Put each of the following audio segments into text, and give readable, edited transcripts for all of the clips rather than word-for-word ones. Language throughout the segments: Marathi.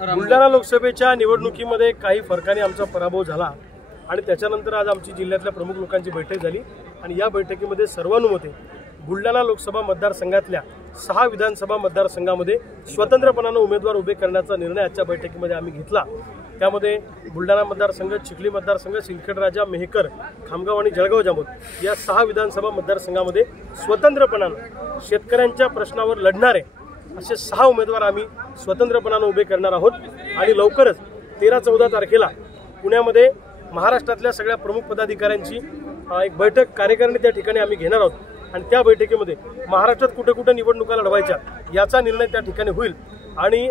बुलढाणा लोकसभेच्या निवडणुकीमध्ये काही फरकाने आमचा पराभव झाला आणि त्याच्यानंतर आज आमची जिल्ह्यातल्या प्रमुख लोकांची बैठक झाली आणि या बैठकीमध्ये सर्वानुमते बुलढाणा लोकसभा मतदारसंघातल्या 6 विधानसभा मतदारसंघामध्ये स्वतंत्रपणाने उमेदवार उभे करण्याचा निर्णय आजच्या बैठकीमध्ये आम्ही घेतला। त्यामध्ये बुलढाणा मतदारसंघ, चिखली मतदारसंघ, सिंदखेडराजा, मेहकर, खामगाव आणि जळगाव जामोद या 6 विधानसभा मतदारसंघामध्ये स्वतंत्रपणाने शेतकऱ्यांच्या प्रश्नावर लढणारे असे 6 उमेदवार आम्ही स्वतंत्रपणाने उभे करणार आहोत आणि लवकरच 13-14 तारखेला पुण्यामध्ये महाराष्ट्रातल्या सगळ्या प्रमुख पदाधिकाऱ्यांची एक बैठक कार्यकारिणी त्या ठिकाणी आम्ही घेणार आहोत आणि त्या बैठकीमध्ये महाराष्ट्रात कुठे कुठे निवडणुका लढवायच्या याचा निर्णय त्या ठिकाणी होईल आणि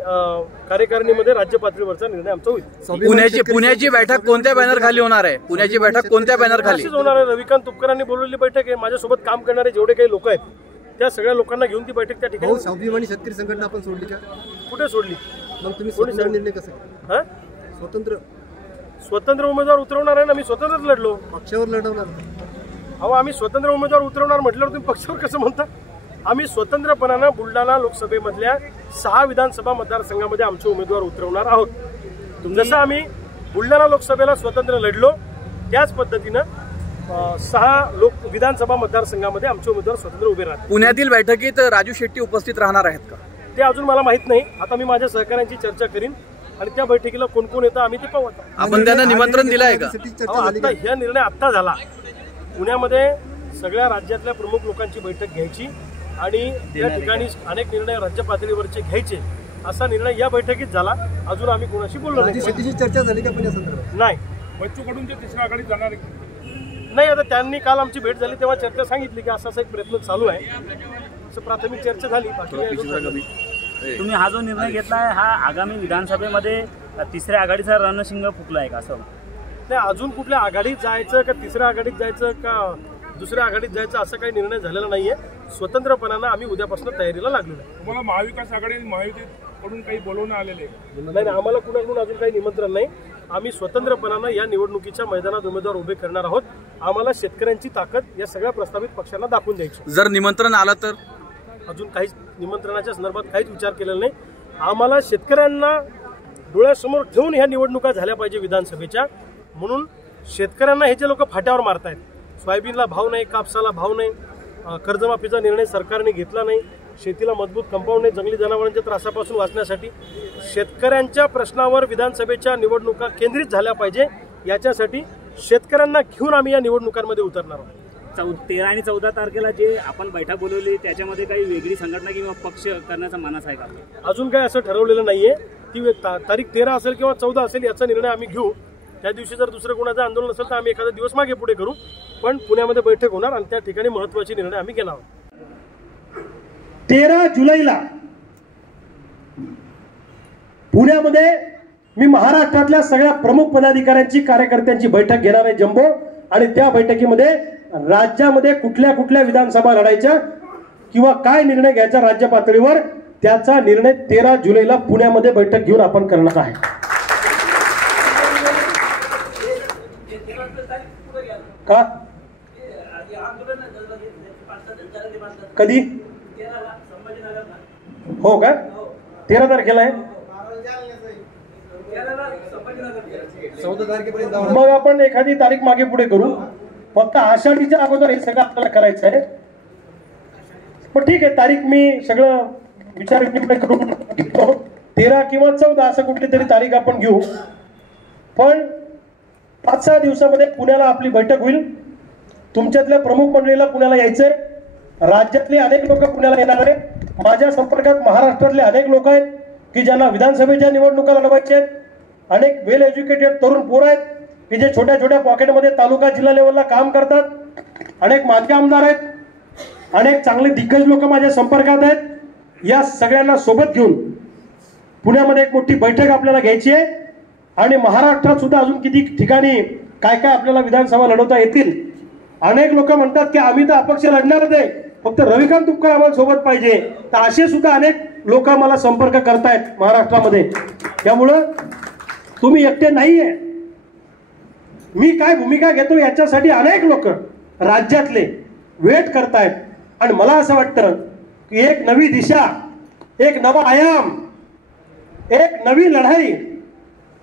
कार्यकारिणीमध्ये राज्य पातळीवरचा निर्णय आमचा होईल। पुण्याची बैठक कोणत्या बॅनर खाली होणार आहे? पुण्याची बैठक कोणत्या बॅनर खाली होणार आहे? रविकांत तुपकरांनी बोलवलेली बैठक आहे। माझ्यासोबत काम करणारे जेवढे काही लोक आहेत त्या सगळ्या लोकांना घेऊन ती बैठक त्या ठिकाणी। स्वाभिमानी शेतकरी संघटना आपण सोडली का? कुठे सोडली? मग तुम्ही स्वतंत्र निर्णय कसा? स्वतंत्र उमेदवार उतरवणार आहे ना, मी स्वतंत्रच लढलो। पक्षावर लढवणार? अहो, आम्ही स्वतंत्र उमेदवार उतरवणार म्हटल्यावर तुम्ही पक्षावर कसं म्हणता? आम्ही स्वतंत्रपणाने बुलढाणा लोकसभेमधल्या 6 विधानसभा मतदारसंघामध्ये आमचे उमेदवार उतरवणार आहोत। जसं आम्ही बुलढाणा लोकसभेला स्वतंत्र लढलो त्याच पद्धतीनं 6 विधानसभा मतदारसंघामध्ये आमचे उमेदवार स्वतंत्र उभे राहतात। पुण्यातील बैठकीत राजू शेट्टी उपस्थित राहणार आहेत का ते अजून मला माहित नाही। आता मी माझ्या सहकाऱ्यांची चर्चा करीन आणि त्या बैठकीला कोण कोण येतं आम्ही ते पाहू। आपण त्यांना निमंत्रण दिलं आहे का? आता हा निर्णय आत्ता झाला। पुण्यामध्ये सगळ्या राज्यातल्या प्रमुख लोकांची बैठक घ्यायची आणि त्या ठिकाणी अनेक निर्णय राज्य पातळीवरचे घ्यायचे असा निर्णय या बैठकीत झाला। अजून आम्ही कोणाशी बोललो नाही। शेतीची चर्चा झाली का पुण्यासंदर्भात? नाही। बच्चू कडून ते तिसऱ्या आघाडीत जाणार नाही। आता त्यांनी काल आमची भेट झाली तेव्हा चर्चा सांगितली की असा एक प्रयत्न चालू आहे, असं प्राथमिक चर्चा झाली। तुम्ही हा जो निर्णय घेतलाय हा आगामी विधानसभेमध्ये तिसऱ्या आघाडीचा रणशिंग फुकला आहे का? असं नाही, अजून कुठल्या आघाडीत जायचं का तिसऱ्या आघाडीत जायचं का दुसऱ्या आघाडीत जायचं असं काही निर्णय झालेला नाहीये। स्वतंत्रपणाने आम्ही उद्यापासून तयारीला लागलेलो आहे। तुम्हाला महाविकास आघाडी महायुतीकडून काही बोलवणं आलेले नाही? आम्हाला कुणाकडून अजून काही निमंत्रण नाही। आम्ही स्वतंत्रपणाने या निवडणुकीच्या मैदानात उमेदवार उभे करणार आहोत। आम्हाला शेतकऱ्यांची ताकद या सगळ्या प्रस्तावित पक्षांना दाखवून द्यायची। जर निमंत्रण आलं तर? अजून काहीच निमंत्रणाच्या संदर्भात काहीच विचार केलेला नाही। आम्हाला शेतकऱ्यांना डोळ्यासमोर ठेवून ह्या निवडणुका झाल्या पाहिजे विधानसभेच्या, म्हणून शेतकऱ्यांना हे जे लोक फाट्यावर मारतायत, सोयाबीनला भाव नाही, कापसाला भाव नाही, कर्जमाफीचा निर्णय सरकारने घेतला नाही, शेतीला मजबूत कंपाऊंड नाही, जंगली जनावरांच्या त्रासापासून वाचण्यासाठी शेतकऱ्यांच्या प्रश्नावर विधानसभेच्या निवडणुका केंद्रित झाल्या पाहिजे, याच्यासाठी शेतकऱ्यांना घेऊन आम्ही या निवडणुकांमध्ये उतरणार आहोत। 13 आणि 14 तारखेला जे आपण बैठक बोलवली त्याच्यामध्ये काही वेगळी संघटना किंवा पक्ष करण्याचा मानस आहे का? अजून काही असं ठरवलेलं नाहीये। ती तारीख 13 असेल किंवा 14 असेल याचा निर्णय आम्ही घेऊ। त्या दिवशी जर दुसरं कोणाचं आंदोलन असेल तर आम्ही एखादा दिवस मागे पुढे करू, पण पुण्यामध्ये बैठक होणार आणि त्या ठिकाणी महत्त्वाचे निर्णय आम्ही घेणार आहोत। 13 जुलैला पुण्यामध्ये मी महाराष्ट्रातल्या सगळ्या प्रमुख पदाधिकाऱ्यांची, कार्यकर्त्यांची बैठक घेणार आहे जम्बो, आणि त्या बैठकीमध्ये राज्यामध्ये कुठल्या कुठल्या विधानसभा लढायच्या किंवा काय निर्णय घ्यायचा राज्य पातळीवर त्याचा निर्णय 13 जुलैला पुण्यामध्ये बैठक घेऊन आपण करणार आहे। का? कधी? हो का? 13 तारखेला आहे। 14 तारखेपर्यंत मग आपण एखादी तारीख मागे पुढे करू। फक्त आषाढीच्या अगोदर हे सगळं आपल्याला करायचं आहे। पण ठीक आहे, तारीख मी सगळं विचार करून घेतो। 13 किंवा 14 असं कुठली तरी तारीख आपण घेऊ, पण 5-6 दिवसामध्ये पुण्याला आपली बैठक होईल। तुमच्यातल्या प्रमुख मंडळीला पुण्याला यायचंय, राज्यातले अनेक लोक पुण्याला येणार आहेत। माझ्या संपर्कात महाराष्ट्रातले अनेक लोक आहेत की ज्यांना विधानसभेच्या निवडणुका लढवायच्या आहेत। अनेक वेल एज्युकेटेड तरुण पोरं आहेत की जे छोट्या छोट्या पॉकेटमध्ये तालुका जिल्हा लेवलला काम करतात। अनेक माजी आमदार आहेत, अनेक चांगले दिग्गज लोक माझ्या संपर्कात आहेत। या सगळ्यांना सोबत घेऊन पुण्यामध्ये एक मोठी बैठक आपल्याला घ्यायची आहे आणि महाराष्ट्रात सुद्धा अजून किती ठिकाणी काय काय आपल्याला विधानसभा लढवता येतील। अनेक लोक म्हणतात की आम्ही तर अपक्ष लढणारच आहे, फक्त रविकांत तुपकर आम्हाला सोबत पाहिजे, तर असे सुद्धा अनेक लोक मला संपर्क करतायत महाराष्ट्रामध्ये। त्यामुळं तुम्ही एकटे नाहीये। मी काय भूमिका घेतो याच्यासाठी अनेक लोक राज्यातले वेट करतायत आणि मला असं वाटतं की एक नवी दिशा, एक नवा आयाम एक नवी लढाई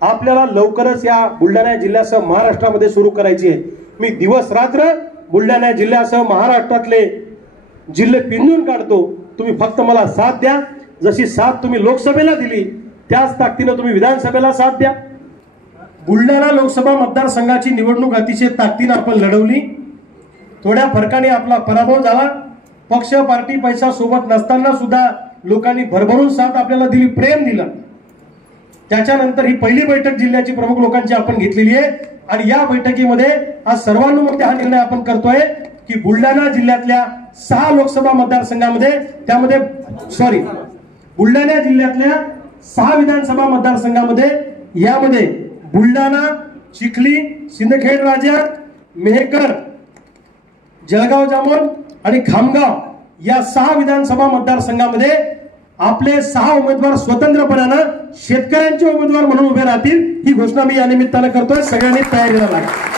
आपल्याला लवकरच या बुलढाणा जिल्ह्यासह महाराष्ट्रामध्ये सुरू करायची आहे. मी दिवस रात्र बुलढाणा जिल्ह्यासह महाराष्ट्रातले जिल्हे पिंजून काढतो. तुम्ही फक्त मला साथ द्या. जशी साथ तुम्ही लोकसभेला दिली त्याच ताकदीनं तुम्ही विधानसभेला साथ द्या. बुलढाणा लोकसभा मतदारसंघाची निवडणूक अतिशय ताकदीनं आपण लढवली. थोड्या फरकाने आपला पराभव झाला. पक्ष पार्टी पैसा सोबत नसताना सुद्धा लोकांनी भरभरून साथ आपल्याला दिली, प्रेम दिलं. त्याच्यानंतर ही पहिली बैठक जिल्ह्याची प्रमुख लोकांची आपण घेतलेली आहे आणि या बैठकीमध्ये आज सर्वानुमते हा निर्णय आपण करतोय की बुलढाणा जिल्ह्यातल्या 6 लोकसभा मतदारसंघामध्ये बुलढाणा जिल्ह्यातल्या 6 विधानसभा मतदारसंघामध्ये यामध्ये बुलढाणा, चिखली, सिंदखेड राजा, मेहकर, जळगाव जामोद आणि खामगाव या 6 विधानसभा मतदारसंघामध्ये आपले 6 उमेदवार स्वतंत्रपणानं शेतकऱ्यांचे उमेदवार म्हणून उभे राहतील. ही घोषणा मी या निमित्तानं करतोय. सगळ्यांनी तयारीला लागा.